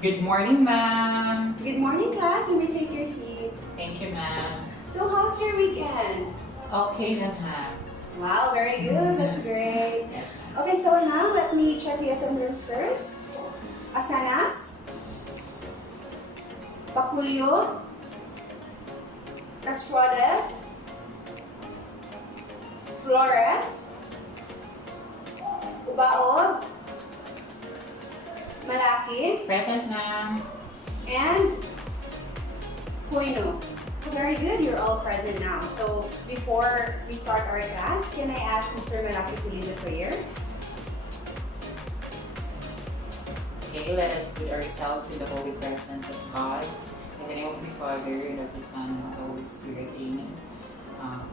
Good morning, ma'am. Good morning, class. Let me take your seat. Thank you, ma'am. So, how's your weekend? Okay then, ma'am. Wow, very good. That's great. Yes, ma'am. Okay, so now let me check the attendance first. Asanas, Bakulyo, Castrades, Flores, Ubaod, Malaki, Present, ma'am. and Puino. Very good, you're all present now. So before we start our class, can I ask Mr. Malaki to lead the prayer? Okay, let us put ourselves in the holy presence of God. In the name of the Father, and of the Son, and of the Holy Spirit. Amen.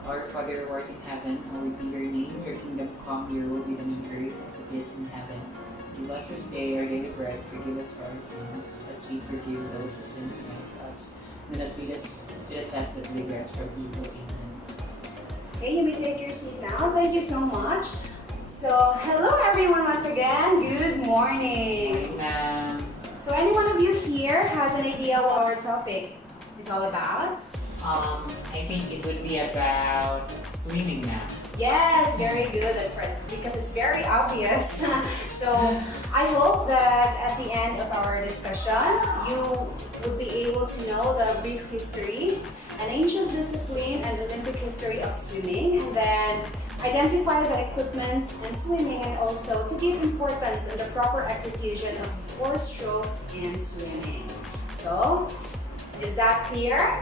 Our Father who art in heaven, hallowed be your name. Your kingdom come, your will be done on earth as it is in heaven. Give us this day our daily bread. Forgive us our sins, as we forgive those who sin against us. Do not lead us to the test, but deliver us from evil. Amen. Okay, you may take your seat now. Thank you so much. So, hello everyone once again. Good morning. Ma'am. So, any one of you here has an idea what our topic is all about? I think it would be about swimming, ma'am. Yes, very good. That's right. Because it's very obvious. So I hope that at the end of our discussion, you would be able to know the brief history, an ancient discipline, and Olympic history of swimming, and then identify the equipments in swimming, and also to give importance in the proper execution of 4 strokes in swimming. So, is that clear?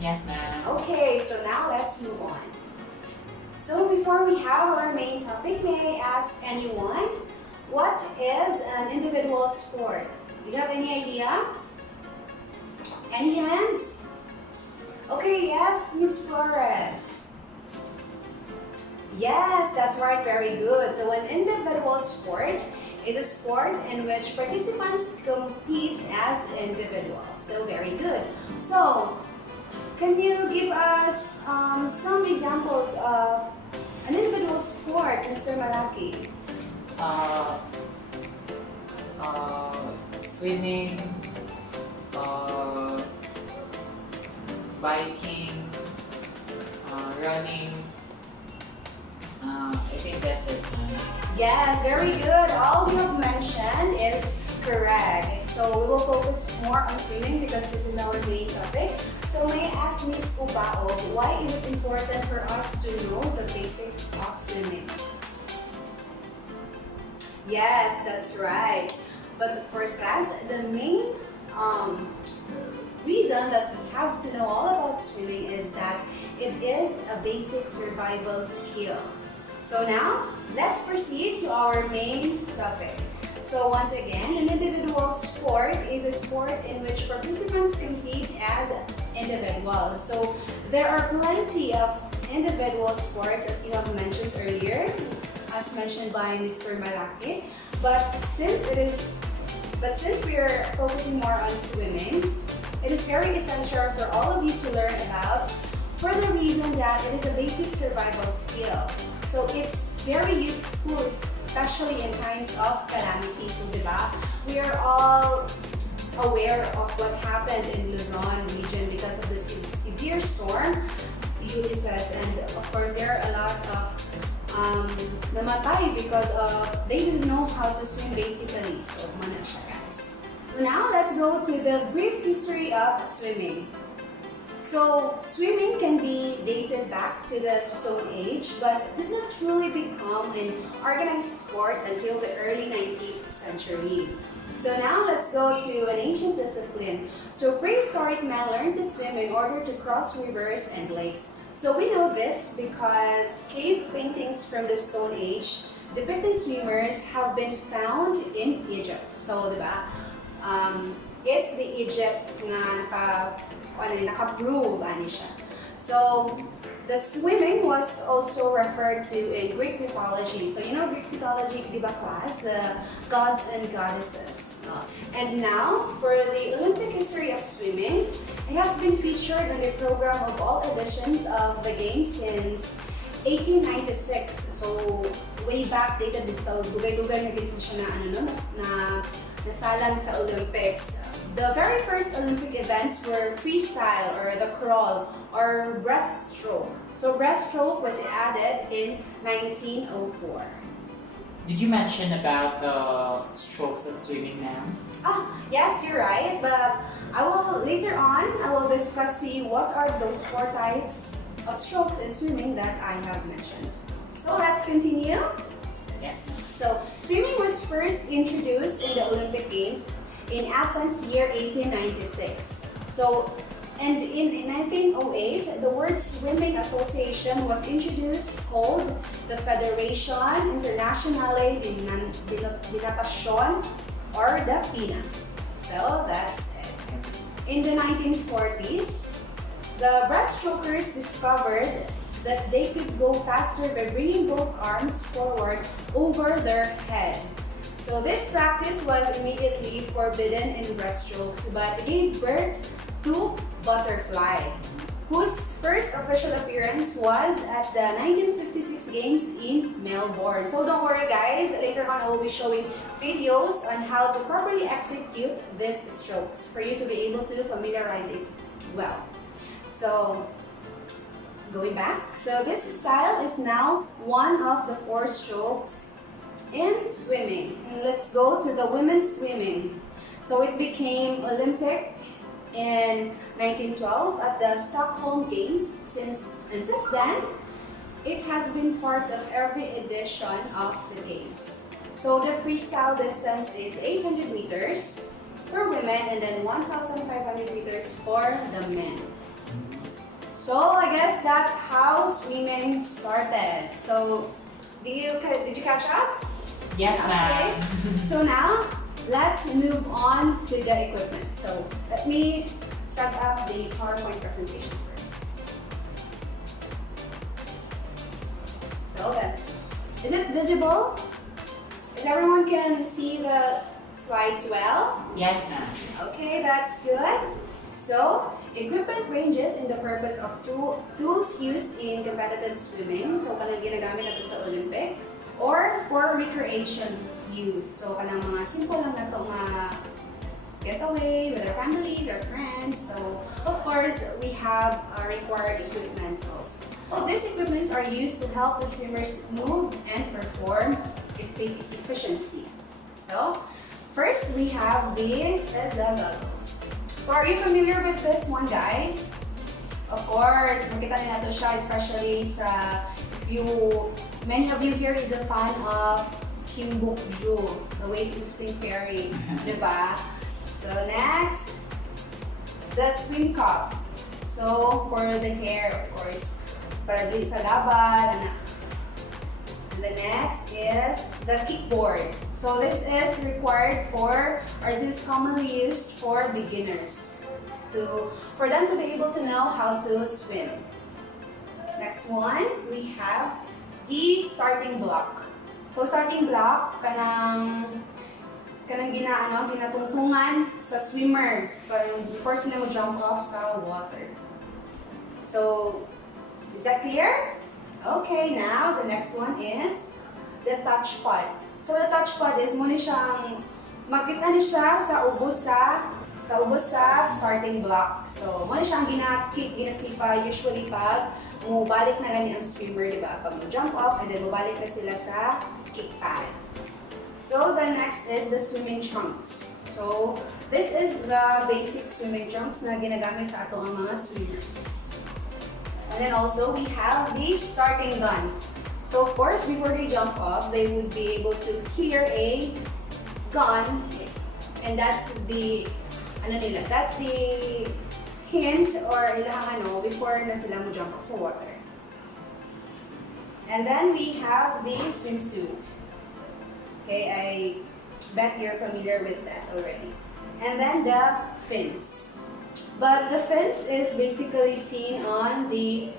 Yes, ma'am. Okay, so now let's move on. So before we have our main topic, may I ask anyone, what is an individual sport? Do you have any idea? Any hands? Okay, yes, Miss Flores. Yes, that's right, very good. So an individual sport is a sport in which participants compete as individuals. So very good. So, can you give us some examples of an individual sport, Mr. Malaki? Swimming, biking, running. I think that's it, ma'am. Yes, very good. All you have mentioned is correct. So we will focus more on swimming because this is our main topic. So may I ask Ms. Ubao, why is it important for us to know the basics of swimming? Yes, that's right. But of course, class, the main reason that we have to know all about swimming is that it is a basic survival skill. So now, let's proceed to our main topic. So once again, an individual sport is a sport in which participants compete as individuals. So there are plenty of individual sports, as you have mentioned earlier, as mentioned by Mr. Malaki. But since we are focusing more on swimming, it is very essential for all of you to learn about, for the reason that it is a basic survival skill. So it's very useful, especially in times of calamity. So, diba, we are all aware of what happened in Luzon region because of the severe storm, Ulysses, and of course there are a lot of namatay because of they didn't know how to swim basically. So, mana siya, guys. So now let's go to the brief history of swimming. So, swimming can be dated back to the Stone Age, but did not truly become an organized sport until the early 19th century. So now let's go to an ancient discipline. So prehistoric men learned to swim in order to cross rivers and lakes. So we know this because cave paintings from the Stone Age depicting swimmers have been found in Egypt. So, diba? It's the Egypt na naka-prove ani siya. So, the swimming was also referred to in Greek mythology. So, you know Greek mythology, di ba class? The gods and goddesses. And now, for the Olympic history of swimming, it has been featured in the program of all editions of the Games since 1896. So, way back dated dito, dugay-dugay na dito siya na nasalang sa Olympics. the very first Olympic events were freestyle or the crawl or breaststroke. So breaststroke was added in 1904. Did you mention about the strokes of swimming, ma'am? Yes, you're right, but later on, I will discuss to you what are those 4 types of strokes in swimming that I have mentioned. So let's continue. Yes, ma'am. So swimming was first introduced in the Olympic Games in Athens year 1896. So, and in 1908, the word Swimming Association was introduced called the Federation Internationale de Natación or the FINA. So that's it. In the 1940s, the breaststrokers discovered that they could go faster by bringing both arms forward over their head. So this practice was immediately forbidden in breaststrokes, but gave birth to butterfly, whose first official appearance was at the 1956 Games in Melbourne. So don't worry guys, later on I will be showing videos on how to properly execute these strokes for you to be able to familiarize it well. So going back, so this style is now one of the 4 strokes in swimming. And let's go to the women's swimming. So it became Olympic in 1912 at the Stockholm Games. Since then, it has been part of every edition of the Games. So the freestyle distance is 800 meters for women and then 1,500 meters for the men. So I guess that's how swimming started. So did you catch up? Yes, ma'am. Okay. So now let's move on to the equipment. So let me set up the PowerPoint presentation first. So then, is it visible? If everyone can see the slides well? Yes, ma'am. Okay, that's good. So, equipment ranges in the purpose of tools used in competitive swimming. So, kanang ginagamit natin sa Olympics. Or for recreation use. So, kanang mga simple lang na ito mga getaway with our families or friends. So, of course, we have required equipment also. These equipments are used to help the swimmers move and perform efficiency. So, first we have the goggles. So, are you familiar with this one, guys? Of course, makita nila ito siya, especially sa many of you here is a fan of Kim Bok-joo, the weightlifting fairy, diba? So next, the swim cup. So for the hair, of course, para di sa laban. And the next is the kickboard. So this is required for, or this is commonly used for beginners, for them to be able to know how to swim. Next one, we have the starting block. So starting block, kanang ginatungtungan sa swimmer before sila mag-jump off sa water. So, is that clear? Okay, now the next one is the touch pad. So the touch pad is muna siyang makita niya siya sa ubos sa starting block. So, muna siyang ginasipa usually pag balik na gani ang swimmer, di ba? Pag mag-jump off and then balik na sila sa kick pad. So the next is the swimming trunks. So this is the basic swimming trunks na ginagamit sa ato ang mga swimmers. And then also we have the starting gun. So of course, before they jump off, they would be able to hear a gun, and that's the hint or ilang before na sila mo jump off sa water. And then we have the swimsuit. Okay, I bet you're familiar with that already. And then the fins. But the fins is basically seen on the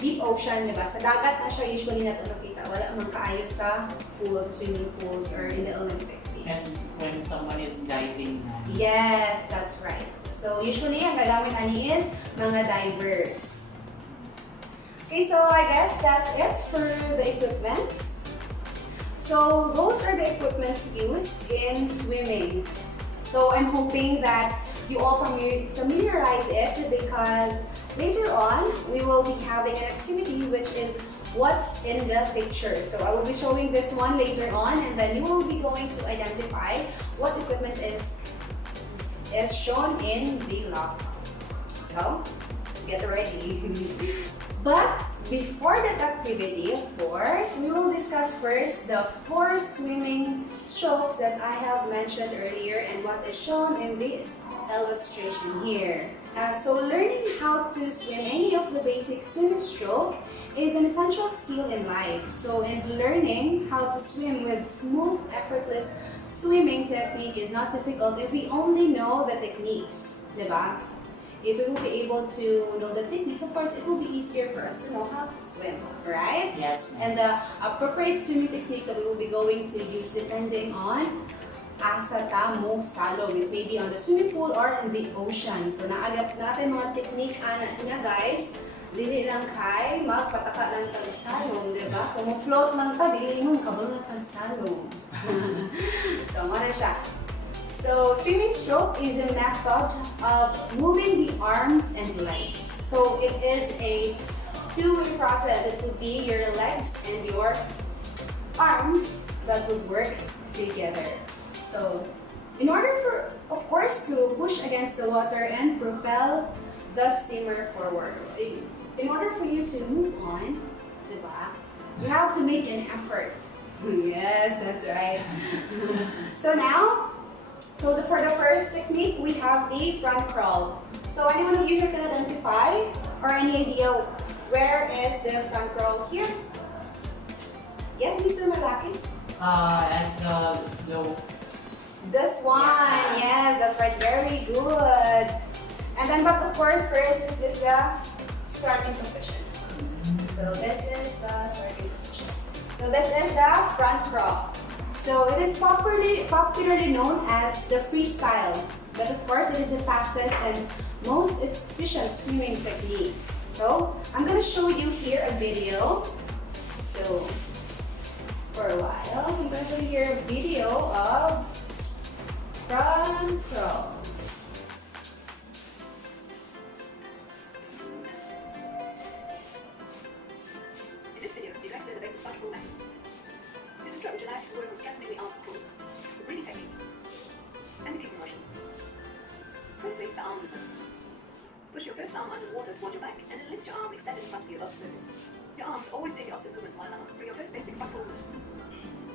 deep ocean, diba? Sa dagat na siya usually natin nakita. Wala mang kaayos sa pools, swimming pools, or in the Olympic Games. Yes, when someone is diving. Yes, that's right. So usually, ang gagamit ani is mga divers. Okay, so I guess that's it for the equipments. So those are the equipments used in swimming. So I'm hoping that you all familiarize it, because later on we will be having an activity which is what's in the picture. So I will be showing this one later on, and then you will be going to identify what equipment is shown in the laptop. So get ready. But before that activity, of course, we will discuss first the 4 swimming strokes that I have mentioned earlier and what is shown in this illustration here. So learning how to swim any of the basic swimming stroke is an essential skill in life. So in learning how to swim with smooth, effortless swimming technique is not difficult if we only know the techniques, diba? If we will be able to know the techniques, of course, it will be easier for us to know how to swim, right? Yes, ma'am. And the appropriate swimming techniques that we will be going to use depending on asa ta mo salom. It may be on the swimming pool or in the ocean. So naagap natin mga technique niya, guys. Dili lang kay magpataka lang tag salom, di ba? Kung float man ta, dili mo kabalat ang salom. So, mana siya. So, swimming stroke is a method of moving the arms and legs. So, it is a two-way process. It would be your legs and your arms that would work together. So, in order for, of course, to push against the water and propel the swimmer forward, in order for you to move on, diba, you have to make an effort. Yes, that's right. So now, for the first technique, we have the front crawl. So anyone of you here can identify or any idea where is the front crawl here? Yes, Mr. Malaki? At the low. This one, yes, that's right, very good. And then, but of course, first, this is the starting position. So this is the starting position. So this is the front crawl. So it is popularly known as the freestyle, but of course it is the fastest and most efficient swimming technique. So I'm going to show you here a video. So for a while, I'm going to show you here a video of front crawl. In this video, you've actually learned the basic front crawl method. This is a stroke which allows you to work on strengthening the arm crawl, the breathing technique, and the kicking motion. Firstly, the arm movements. Push your first arm under the water towards your back, and then lift your arm extended in front of you above the surface. Your arms always take the opposite movements one another for your first basic front crawl moves.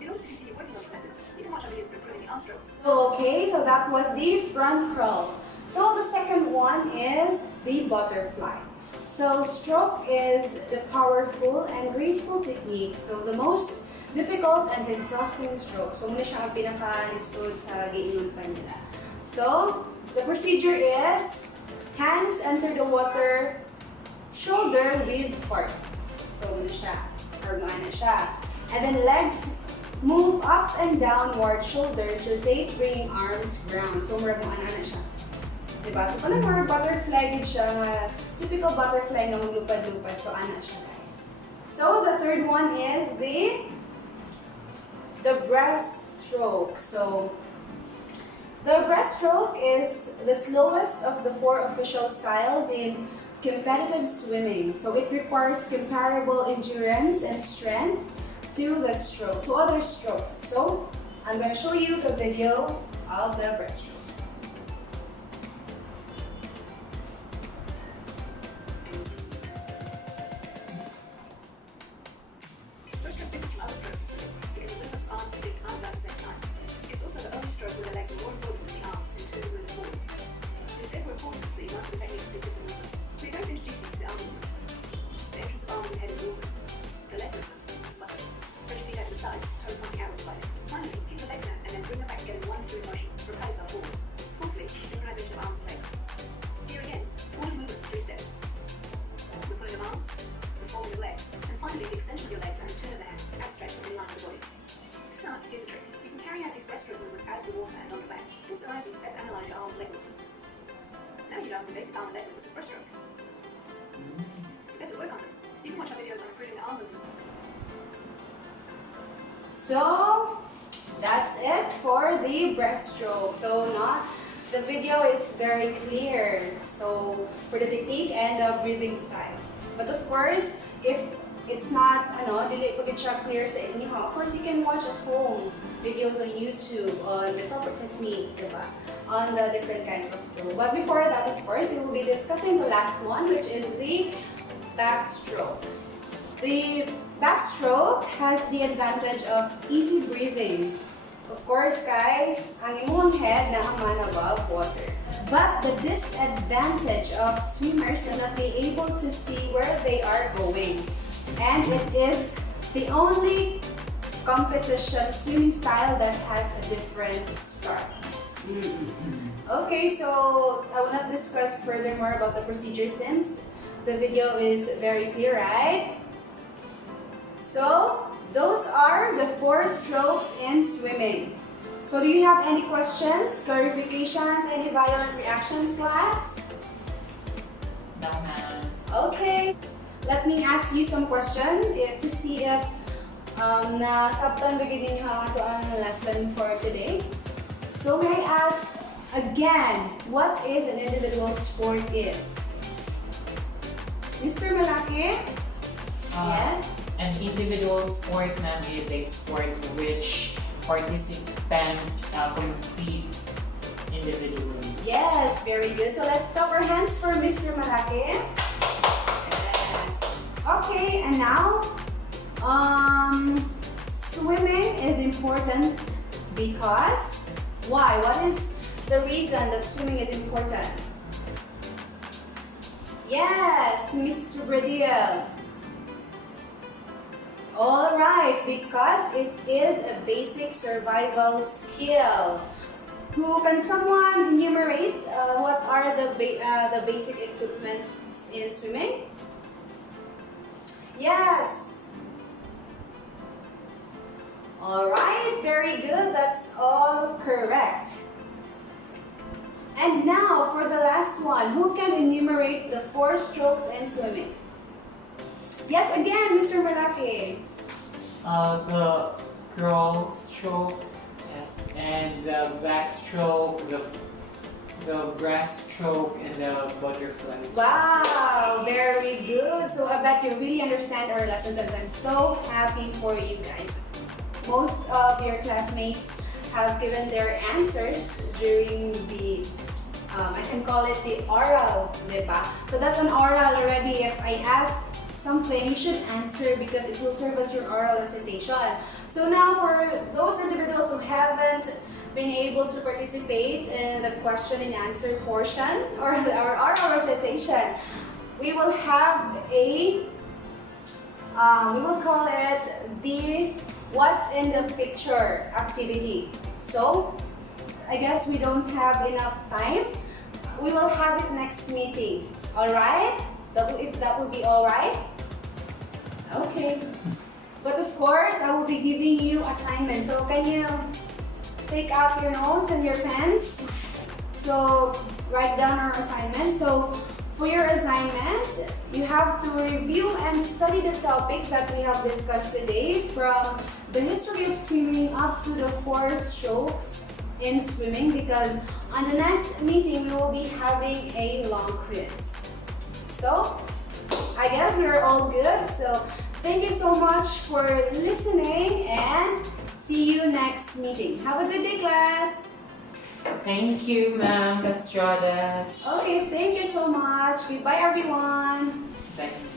In order to continue working on these methods, you can watch our videos for improving the arm strokes. Okay, so that was the front crawl. So the second one is the butterfly. So stroke is the powerful and graceful technique. So the most difficult and exhausting stroke. So muna siya ang pinaka-lisod sa giinuntan nila. So the procedure is hands enter the water, shoulder width apart. So muna siya, or muna siya. And then legs move up and downward, shoulders rotate, bringing arms ground. So mura mo ana siya. Diba? So parang more butterfly din siya, typical butterfly na maglupad-lupad. So ana siya, guys. So the third one is the breaststroke. So the breaststroke is the slowest of the 4 official styles in competitive swimming. So it requires comparable endurance and strength to other strokes. So I'm going to show you the video of the breaststroke. Breaststroke differs from other strokes in swimming because it movements arms to big times at the same time. It's also the only stroke where the legs are more important than the arms in terms of moving forward. It is therefore important that you master the techniques of these different movements. So we're going to introduce you to the arm movement. The entrance of arms and head in water. The leg movement. Flutter. Spread your feet out to the sides, toes pointing outward slightly. Finally, keep your legs out and then bring them back together in one fluid motion. Propel yourself forward. Fourthly, synchronization of arms and legs. Here again, ordered movements in 3 steps. The pulling of arms, the folding of legs, and finally the extension of your legs and return of the hands, outstretched and in line with the body. To start, here's a trick. You can carry out these breaststroke movements out of the water and on your back. This allows you to better analyze your arm and leg movements. Now you know the basic arm and leg movements of breaststroke. To better work on them, you can watch our videos on improving the arm movement. So that's it for the breaststroke. So the video is very clear. So for the technique and the breathing style. But of course, if it's not, dili ko siya clear sa inyo, of course you can watch at home videos on YouTube on the proper technique, diba? On the different kinds of flow. But before that, of course, we will be discussing the last one, which is the backstroke. The backstroke has the advantage of easy breathing. Of course, kay ang imong head na man above water. But the disadvantage of swimmers is not be able to see where they are going. And it is the only competition swimming style that has a different start. Okay, so I will not discuss furthermore about the procedure since the video is very clear, right? So those are the 4 strokes in swimming. So do you have any questions, clarifications, any violent reactions, class? No, ma'am. Okay, let me ask you some questions to see if nasabtan bigyan niyo ang lesson for today. So may I ask again, what is an individual sport is? Mr. Malaki? Yes? An individual sport, ma'am, is a sport in which participants compete individually. Yes, very good. So let's clap our hands for Mr. Malaki. Yes. Okay, and now, swimming is important because why? What is the reason that swimming is important? Yes, Mr. Bradiel. All right, because it is a basic survival skill. Can someone enumerate what are the basic equipment in swimming? Yes. All right, very good. That's all correct. And now for the last one, who can enumerate the 4 strokes in swimming? Yes, again, Mr. Malaki. The crawl stroke, yes, and the backstroke, the breaststroke, and the butterfly stroke. Wow, very good. So I bet you really understand our lessons and I'm so happy for you guys. Most of your classmates have given their answers during the, I can call it the oral, diba? So that's an oral already. If I ask something, you should answer because it will serve as your oral recitation. So now for those individuals who haven't been able to participate in the question and answer portion or our oral recitation, we will have a, we will call it the what's in the picture activity. So I guess we don't have enough time. We will have it next meeting. Alright? If that will be alright? Okay. But of course, I will be giving you assignments. So can you take out your notes and your pens? So write down our assignment. So for your assignment, you have to review and study the topic that we have discussed today from the history of swimming up to the 4 strokes in swimming, because on the next meeting, we will be having a long quiz. So I guess we're all good. So thank you so much for listening and see you next meeting. Have a good day, class. Thank you, ma'am, Castradas. Okay, thank you so much. Goodbye, everyone. Thank you.